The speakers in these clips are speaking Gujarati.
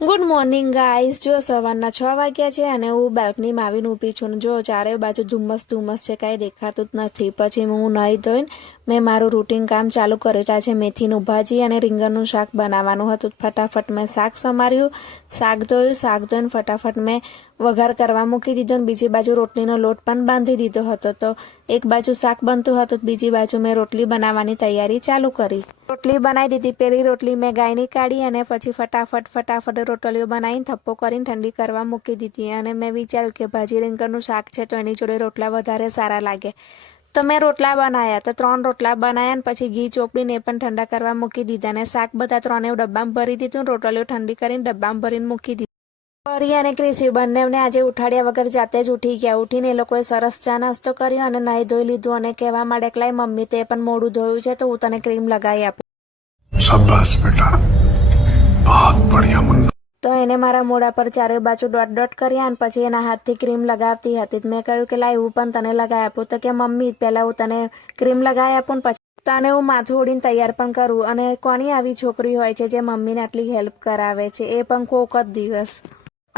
Good morning guys. જો સવારના 6 વાગ્યા છે અને હું બાલ્કનીમાં આવીને ઊભી છું ને જો ચારે બાજુ ધુમ્મસ છે, કાંઈ દેખાતું જ નથી। પછી હું નાહી ધોઈને મેં મારું રૂટીન કામ ચાલુ કર્યું। આજે મેથીનું ભાજી અને રીંગણનું શાક બનાવવાનું હતું। ફટાફટ મેં શાક સમાર્યું, શાક ધોઈને ફટાફટ મેં વઘાર કરવા મૂકી દીધો ને બીજી બાજુ રોટલીનો લોટ પણ બાંધી દીધો હતો। તો એક બાજુ શાક બનતું હતું, બીજી બાજુ મેં રોટલી બનાવવાની તૈયારી ચાલુ કરી। રોટલી બનાવી દીધી। પેલી રોટલી મેં ગાયની કાઢી અને પછી ફટાફટ રોટલીઓ બનાવીને થપ્પો કરીને ઠંડી કરવા મૂકી દીધી। અને મેં વિચાર્યું કે ભાજી રીંગણનું શાક છે તો એની જોડે રોટલા વધારે સારા લાગે, તો મેં રોટલા બનાવ્યા। તો 3 રોટલા બનાવ્યા ને પછી ઘી ચોપડીને એ પણ ઠંડા કરવા મૂકી દીધા અને શાક બધા 3 ડબ્બામાં ભરી દીધું, રોટલીઓ ઠંડી કરીને ડબ્બામાં ભરીને મૂકી દીધી। પરી અને ક્રિશી બંનેને આજે ઉઠાડ્યા વગર જાતે જ ઉઠી ગયા। ઉઠીને એ લોકોએ સરસ ચા નાસ્તો કર્યો અને નાહી ધોઈ લીધું અને કહેવા માંડ્યા કે લાઈ મમ્મી તે પણ મોઢું ધોયું છે તો હું તને ક્રીમ લગાવી આપું। શાબાશ બેટા, બહુત બઢિયા મુન્ના। તો એને મારા મોઢા પર ચારે બાજુ ડોટ કર્યા અને પછી એના હાથથી ક્રીમ લગાવતી હતી। મેં કહ્યું કે લાઈ હું પણ તને લગાવી આપું, તો કે મમ્મી પહેલા હું તને ક્રીમ લગાવી આપું ને પછી તને હું માથું ઓળીને તૈયાર પણ કરું। અને કોની આવી છોકરી હોય છે જે મમ્મીને આટલી હેલ્પ કરાવે છે, એ પણ કોક જ દિવસ।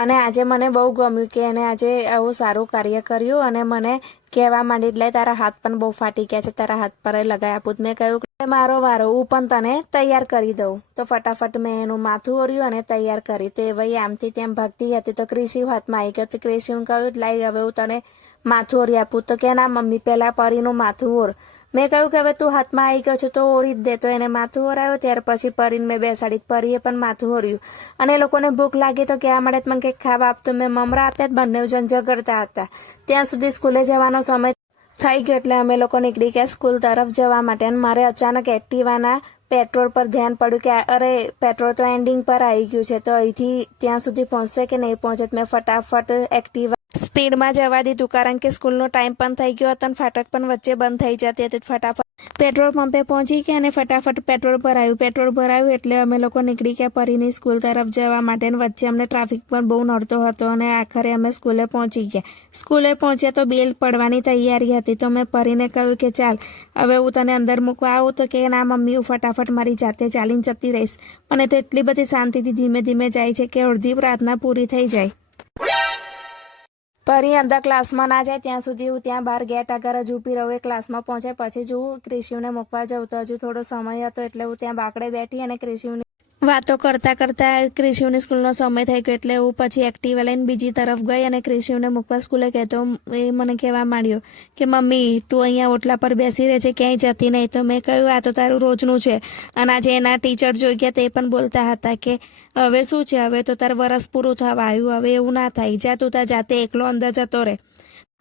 અને આજે મને બહુ ગમ્યું કે એને આજે આવું સારું કાર્ય કર્યું અને મને કહેવા માંડી એટલે તારા હાથ પણ બહુ ફાટી ગયા છે, તારા હાથ પર લગાવી આપું। મેં કહ્યું કે મારો વારો, હું પણ તને તૈયાર કરી દઉં। તો ફટાફટ મેં એનું માથું ઓળ્યું અને તૈયાર કરી। તો એ ભાઈ આમથી તેમ ભાગતી હતી તો ક્રિશી હાથમાં આવી ગયો। તો ક્રિશીને કહ્યું લાઈ હવે હું તને માથું ઓળી આપું, તો કે ના મમ્મી પહેલાં પરીનું માથું ઓર। મેં કહ્યું કે હવે તું હાથમાં આવી ગયો છે તો ઓરી જ દે। તો એને માથું ઓરાયો, ત્યાર પછી પરીને મેં બેસાડી, પરીએ પણ માથું ઓર્યું। અને એ લોકોને ભૂખ લાગી તો કહેવા મળે મને કંઈક ખાવા આપતો, મેં મમરા આપ્યા, બંને જણ ઝઘડતા હતા। ત્યાં સુધી સ્કૂલે જવાનો સમય થઈ ગયો એટલે અમે લોકો નીકળી ગયા સ્કૂલ તરફ જવા માટે। અને મારે અચાનક એક્ટિવાના પેટ્રોલ પર ધ્યાન પડ્યું કે અરે પેટ્રોલ તો એન્ડિંગ પર આવી ગયું છે, તો અહીંથી ત્યાં સુધી પહોંચશે કે નહીં પહોંચે। મેં ફટાફટ એક્ટિવા સ્પીડમાં જવા દીધું કારણ કે સ્કૂલનો ટાઈમ પણ થઈ ગયો હતો અને ફાટક પણ વચ્ચે બંધ થઈ જતી હતી। ફટાફટ પેટ્રોલ પંપે પહોંચી ગયા અને ફટાફટ પેટ્રોલ ભરાયું। પેટ્રોલ ભરાયું એટલે અમે લોકો નીકળી ગયા પરીની સ્કૂલ તરફ જવા માટે। વચ્ચે અમને ટ્રાફિક પણ બહુ નડતો હતો અને આખરે અમે સ્કૂલે પહોંચી ગયા। સ્કૂલે પહોંચ્યા તો બેલ પડવાની તૈયારી હતી। તો મેં પરીને કહ્યું કે ચાલ હવે હું તને અંદર મૂકવા આવું, તો કે ના મમ્મી હું ફટાફટ મારી જાતે ચાલીને જતી રહીશ। પણ એ તો એટલી બધી શાંતિથી ધીમે ધીમે જાય છે કે અડધી પ્રાર્થના પૂરી થઈ જાય। પરી અંદર ક્લાસમાં ના જાય ત્યાં સુધી હું ત્યાં બહાર ગેટ આગળ જ ઊભી રહું। એ ક્લાસમાં પહોંચે પછી જ હું ક્રિશીને મૂકવા જાઉં। તો હજુ થોડો સમય હતો એટલે હું ત્યાં બાકડે બેઠી અને ક્રિશીને વાતો કરતા ક્રિશીની સ્કૂલનો સમય થઈ ગયો એટલે હું પછી એક્ટિવા લઈને બીજી તરફ ગઈ અને ક્રિશીને મૂકવા સ્કૂલે ગઈ। તો એ મને કહેવા માંડ્યો કે મમ્મી તું અહીંયા ઓટલા પર બેસી રહે છે, ક્યાંય જતી નહીં। તો મેં કહ્યું આ તો તારું રોજનું છે। અને આજે એના ટીચર જોઈ ગયા તે પણ બોલતા હતા કે હવે શું છે, હવે તો તાર વરસ પૂરું થવા આવ્યું, હવે એવું ના થાય, જા તું તાર જાતે એકલો અંદર જતો રહે।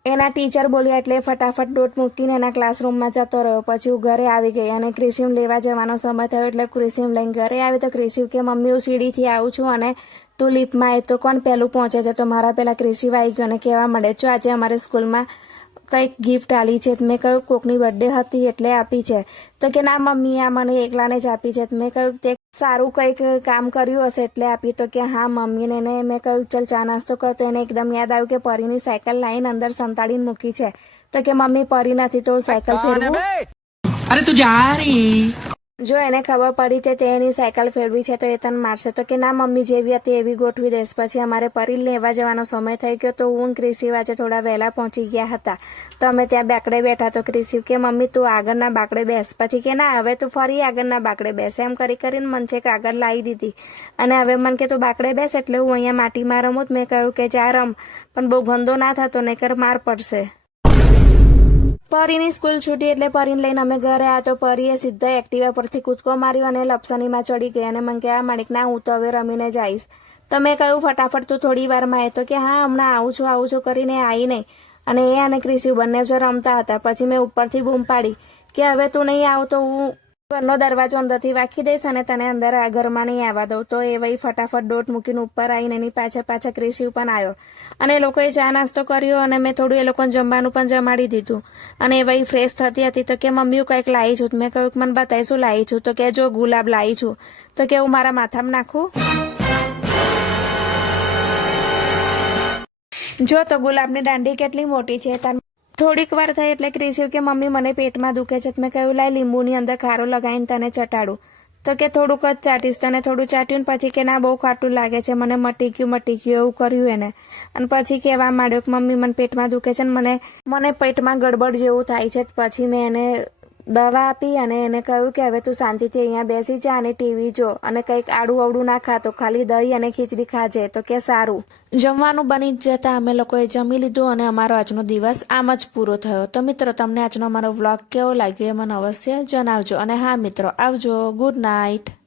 એના ટીચર બોલ્યા એટલે ફટાફટ ડોટ મૂકીને એના ક્લાસરૂમમાં જતો રહ્યો। પછી હું ઘરે આવી ગઈ અને ક્રિશીમ લેવા જવાનો સમય થયો એટલે ક્રિશીમ લઈને ઘરે આવી। તો ક્રિશી કે મમ્મી હું સીડીથી આવું છું અને તું લિફ્ટમાં આવે તો કોણ પહેલું પહોંચે છે? તો મારા પહેલાં ક્રિશી આવી ગયો અને કહેવા મળે જો આજે અમારે સ્કૂલમાં કંઈક ગિફ્ટ આલી છે। મેં કહ્યું કોકની બર્થડે હતી એટલે આપી છે। તો કે ના મમ્મી આ મને એકલાને જ આપી છે। મેં કહ્યું તે સારું કંઈક કામ કર્યું હશે એટલે આપી। તો કે હા મમ્મીને એને મેં કહ્યું ચાલ ચા નાસ્તો કર। તો એને એકદમ યાદ આવ્યું કે પરીની સાયકલ લાવીને અંદર સંતાડીને મૂકી છે। તો કે મમ્મી પરી નથી તો સાયકલ ફેરવું। અરે તું જા રહી। જો એને ખબર પડી તે એની સાયકલ ફેરવી છે તો એ તને મારશે। તો કે ના મમ્મી જેવી હતી એવી ગોઠવી દઈશ। પછી અમારે પરી લેવા જવાનો સમય થઈ ગયો તો હું ક્રિશી આજે થોડા વહેલા પહોંચી ગયા હતા। તો અમે ત્યાં બાકડે બેઠા। તો ક્રિશી કે મમ્મી તું આગળના બાકડે બેસ। પછી કે ના હવે તું ફરી આગળના બાકડે બેસ। એમ કરીને મને છે કે આગળ લાવી દીધી અને હવે મને કે તું બાકડે બેસ એટલે હું અહીંયા માટીમાં રમું। મેં કહ્યું કે જા રમ પણ બહુ ગંદો ના થતો નહીંતર માર પડશે। પરીની સ્કૂલ છૂટી એટલે પરીને લઈને અમે ઘરે આવ્યા। તો પરીએ સીધા એક્ટિવા પરથી કૂદકો માર્યો અને લપસણીમાં ચડી ગઈ અને મને કહેવા માંડી ના હું તો હવે રમીને જઈશ। તો મેં કહ્યું ફટાફટ તું થોડી વારમાં આવે। તો કે હા હમણાં આવું છું કરીને આવી નહીં। અને એ અને ક્રિશી બંને જો રમતા હતા। પછી મેં ઉપરથી બૂમ પાડી કે હવે તું નહીં આવ તો હું ઘરનો દરવાજો અંદરથી વાંખી દઈશ અને તને અંદર આ ઘરમાં નહીં આવવા દઉં। તો એ વહી ફટાફટ ડોટ મૂકીને ઉપર આવીને એની પાછળ ક્રિશી પણ આવ્યો અને એ લોકોએ ચા નાસ્તો કર્યો અને મેં થોડું એ લોકોને જમવાનું પણ જમાડી દીધું। અને એ વહી ફ્રેશ થતી હતી તો કે મમ્મી હું કંઈક લાવી છું। મેં કહ્યું કે મને બતાવી શું લાવી છું? તો કે જો ગુલાબ લાવી છું। તો કે હું મારા માથામાં નાખું? જો તો ગુલાબની દાંડી કેટલી મોટી છે। થોડીક વાર થઈ એટલે ક્રિશી કે મમ્મી મને પેટમાં દુખે છે। મેં કહ્યું લાઈ લીંબુની અંદર ખારો લગાવીને તને ચટાડું। તો કે થોડુંક જ ચાટીશ, તને થોડું ચાટ્યું ને પછી કે ના બહુ ખાટું લાગે છે, મને મટી ગયું એવું કર્યું એને. અને પછી કહેવા માંડ્યો કે મમ્મી મને પેટમાં દુખે છે ને મને પેટમાં ગડબડ જેવું થાય છે. પછી મેં એને દવા આપી અને એને કહ્યું કે હવે તું શાંતિથી અહીંયા બેસી જા અને ટીવી જો અને કંઈક આડું અવડું ના ખાતો, ખાલી દહીં અને ખીચડી ખાજે. તો કે સારું. જમવાનું બની જ જતા અમે લોકોએ જમી લીધું અને અમારો આજનો દિવસ આમ જ પૂરો થયો. તો મિત્રો, તમને આજનો અમારો વ્લોગ કેવો લાગ્યો એ મને અવશ્ય જણાવજો. અને હા મિત્રો, આવજો. Good night.